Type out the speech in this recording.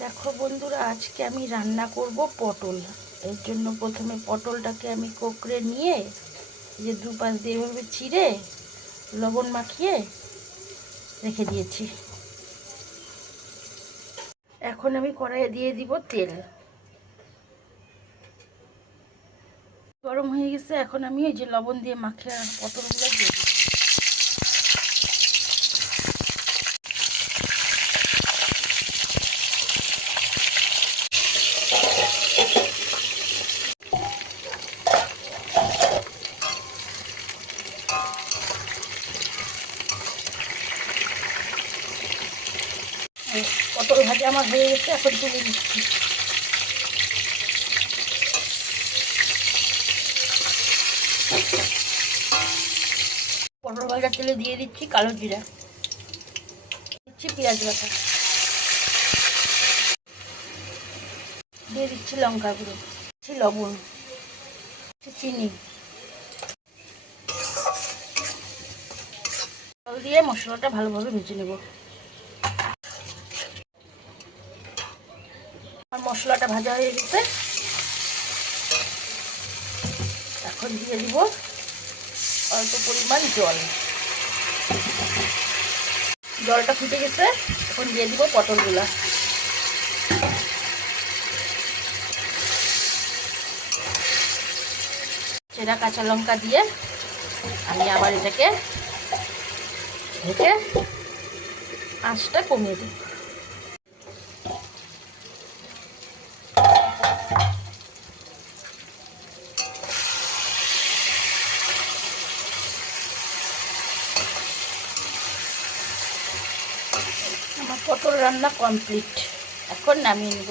দেখো বন্ধুরা, আজকে আমি রান্না করব পটল। এর জন্য প্রথমে পটলটাকে আমি কোকড়ে নিয়ে যে দুপাশ দিয়ে এভাবে চিড়ে লবণ মাখিয়ে রেখে দিয়েছি। এখন আমি কড়াইয়ে দিয়ে দিব তেল। গরম হয়ে গেছে, এখন আমি এই যে লবণ দিয়ে মাখিয়ে পটলগুলো দিয়ে দিব। পটল ভাজা আমার হয়ে গেছে, এখন তুলে নিচ্ছি। পটল ভাজা তেলে দিয়ে দিচ্ছি কালো জিরা, দিচ্ছি পেঁয়াজ বাটা, দিয়ে দিচ্ছি লঙ্কা গুঁড়ো, দিচ্ছি লবণ, দিচ্ছি চিনি, জল দিয়ে মশলাটা ভালোভাবে ভেজে নেব। আমার মশলাটা ভাজা হয়ে গেছে, এখন দিয়ে দিব অল্প পরিমাণ জল। জলটা ফুটে গেছে, এখন দিয়ে দিব পটলগুলা। চেরা কাঁচা লঙ্কা দিয়ে আমি আবার এটাকে ঢেকে আঁচটা কমিয়ে দিই। আমার পটল রান্না কমপ্লিট, এখন নামিয়ে নেব।